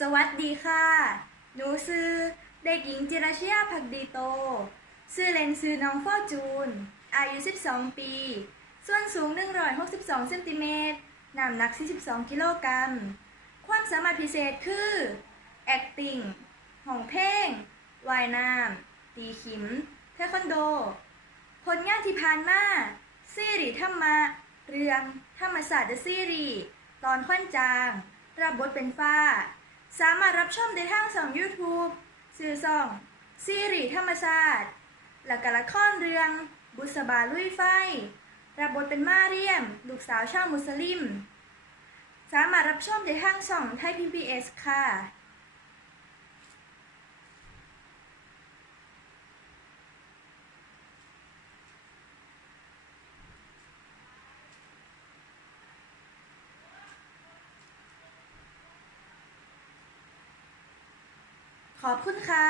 สวัสดีค่ะ หนูซื้อเด็กหญิงจิรชยาผักดีโตชื่อเลนซื้อน้องฟอจูน อายุ 12 ปี ส่วนสูง 162เซนติเมตรน้ำหนัก 42 กิโลกรัม ความสามารถพิเศษคือ acting ห้องเพลงว่ายน้ำตีขิม เทควันโด ผลงานที่ผ่านมาซีรีส์ธรรมะ เรื่องธรรมศาสตร์เดอะซีรีส์ตอนค่อนจาง รับบทเป็นฟ้า สามารถรับชมได้ทางสอง YouTube สื่อสองซีรีส์ธรรมศาสตร์และกละครเรื่อง บุษบาลุยไฟ รับบทเป็นมาเรียม ลูกสาวชาวมุสลิม สามารถรับชมได้ทางช่องไทย PBS ค่ะ ขอบคุณค่ะ